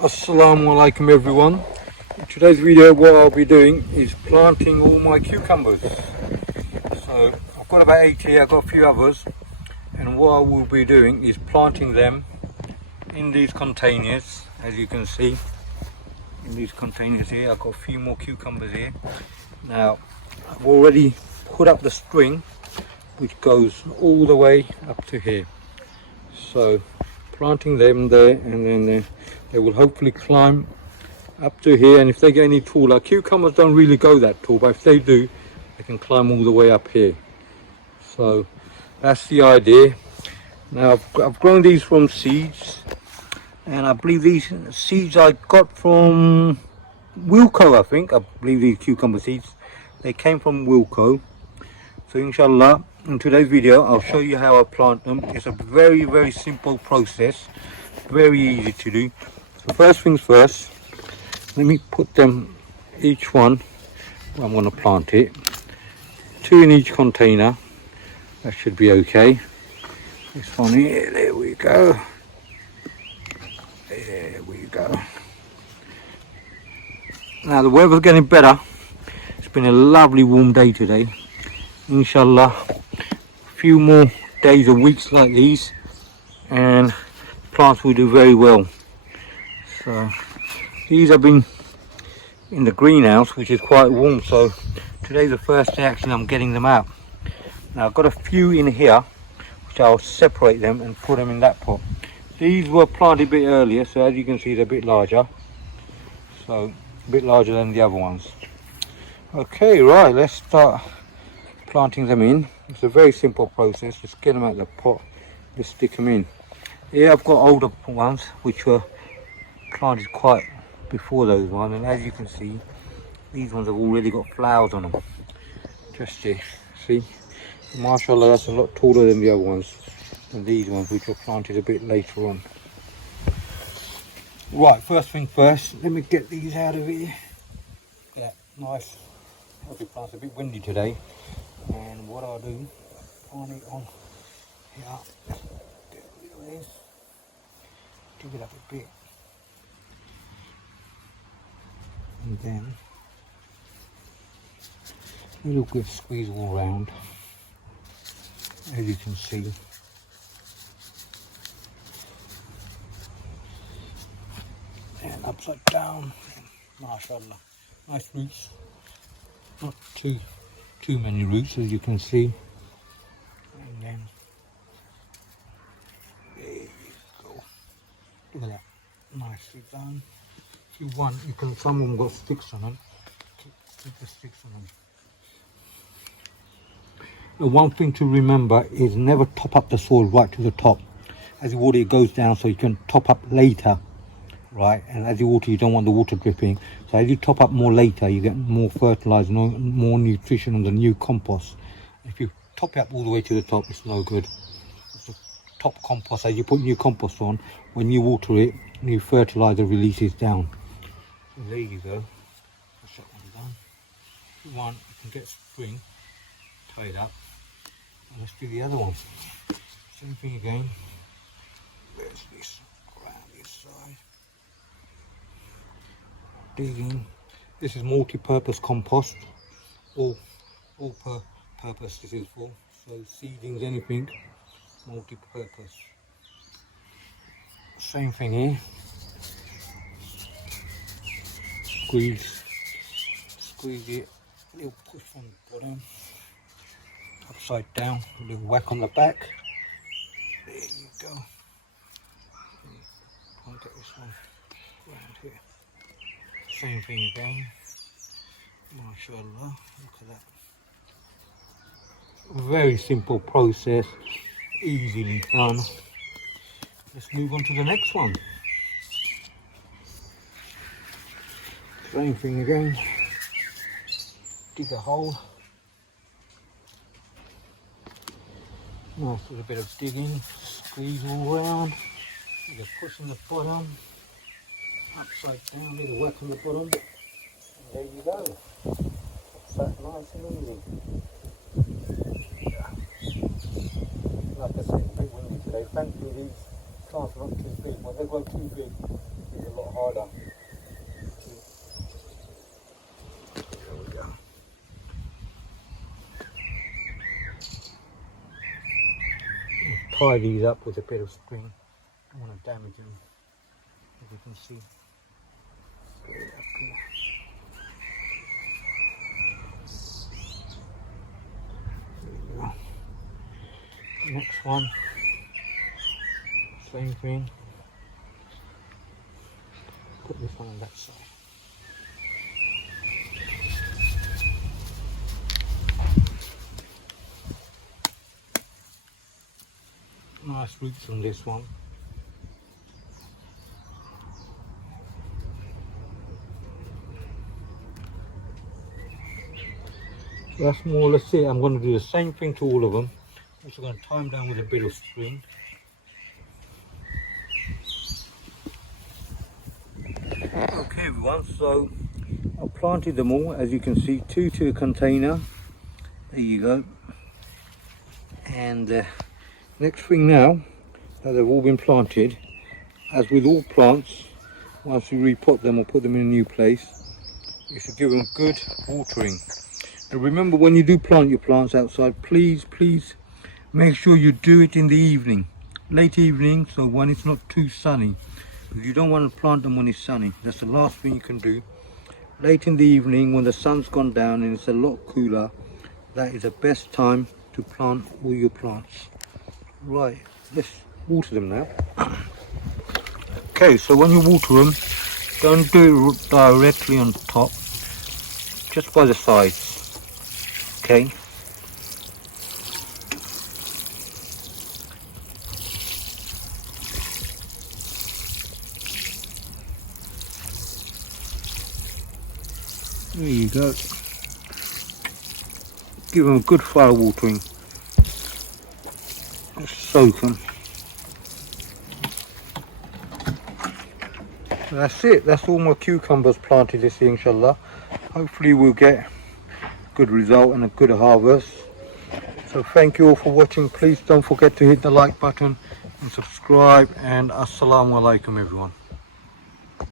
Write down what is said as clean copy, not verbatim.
Assalamu alaikum everyone. In today's video what I'll be doing is planting all my cucumbers. So I've got about 8 here, I've got a few others, and what I will be doing is planting them in these containers. As you can see in these containers here, I've got a few more cucumbers here. Now I've already put up the string which goes all the way up to here. So planting them there, and then they will hopefully climb up to here, and if they get any taller, cucumbers don't really go that tall, but if they do, they can climb all the way up here. So that's the idea. Now I've grown these from seeds, and I believe these seeds I got from Wilco. I believe these cucumber seeds, they came from Wilco. So inshallah, in today's video I'll show you how I plant them. It's a very simple process, very easy to do. So first things first, let me put them each one where I'm going to plant it. 2 in each container, that should be okay. This one here, there we go. There we go. Now the weather's getting better. It's been a lovely warm day today. Inshallah, a few more days or weeks like these and plants will do very well. So these have been in the greenhouse, which is quite warm, so today's the first day actually I'm getting them out. Now I've got a few in here which I'll separate them and put them in that pot. These were planted a bit earlier, so as you can see they're a bit larger, so a bit larger than the other ones. Okay, right, let's start planting them in. It's a very simple process. Just get them out of the pot, just stick them in. Here I've got older ones which were planted quite before those ones, and as you can see these ones have already got flowers on them. Just here, see, mashallah, that's a lot taller than the other ones, and these ones which were planted a bit later on. Right, first thing first, let me get these out of here. Yeah, nice healthy plants. A bit windy today, and what I'll do, plant it on here, get rid of this, dig it up a bit, and then a little bit of squeeze all around, as you can see. And upside down, mashallah, nice roots, not too many roots as you can see. And then there you go, look at that, nicely done. If you want, you can, some of them got sticks on them, keep the sticks on them. The one thing to remember is never top up the soil right to the top. As you water it goes down, so you can top up later, right? And as you water, you don't want the water dripping, so as you top up more later, you get more fertilizer, more nutrition on the new compost. If you top it up all the way to the top, it's no good. It's the top compost, as you put new compost on, when you water it, new fertilizer releases down. So there you go, that's that one done. If you want, you can get string, tie it up, and let's do the other one. Same thing again. Where's this? Around this side. Digging. This is multi-purpose compost. All purpose this is for. So seedings, anything, multi-purpose. Same thing here. Squeeze it, a little push from the bottom, upside down, a little whack on the back. There you go. I'll get this one around here. Same thing again. Mashallah, look at that. Very simple process, easily done. Let's move on to the next one. Same thing again. Dig a hole. Nice little bit of digging, squeeze all around. With a push on the bottom, upside down, a little whack on the bottom. And there you go. That's that nice and easy. Like I said, a bit windy today. Thankfully these plants are not too big. When they grow too big, it's a lot harder. There we go. Tie these up with a bit of string. Don't want to damage them, as you can see. Straight up here. Next one, same thing. Put this one on that side. Nice roots on this one. So that's more or less it. I'm going to do the same thing to all of them. Also going to tie them down with a bit of string. Okay everyone, so I've planted them all, as you can see, two to a container. There you go. And next thing now, that they've all been planted, as with all plants, once you repot them or put them in a new place, you should give them good watering. And remember, when you do plant your plants outside, please make sure you do it in the evening, late evening, so when it's not too sunny. Because you don't want to plant them when it's sunny. That's the last thing you can do. Late in the evening, when the sun's gone down and it's a lot cooler, that is the best time to plant all your plants. Right, let's water them now. Okay, so when you water them, don't do it directly on top, just by the sides. Okay. There you go. Give them a good fire watering. Just soak them. That's it. That's all my cucumbers planted this year, inshallah. Hopefully we'll get good result and a good harvest. So thank you all for watching. Please don't forget to hit the like button and subscribe, and assalamu alaikum everyone.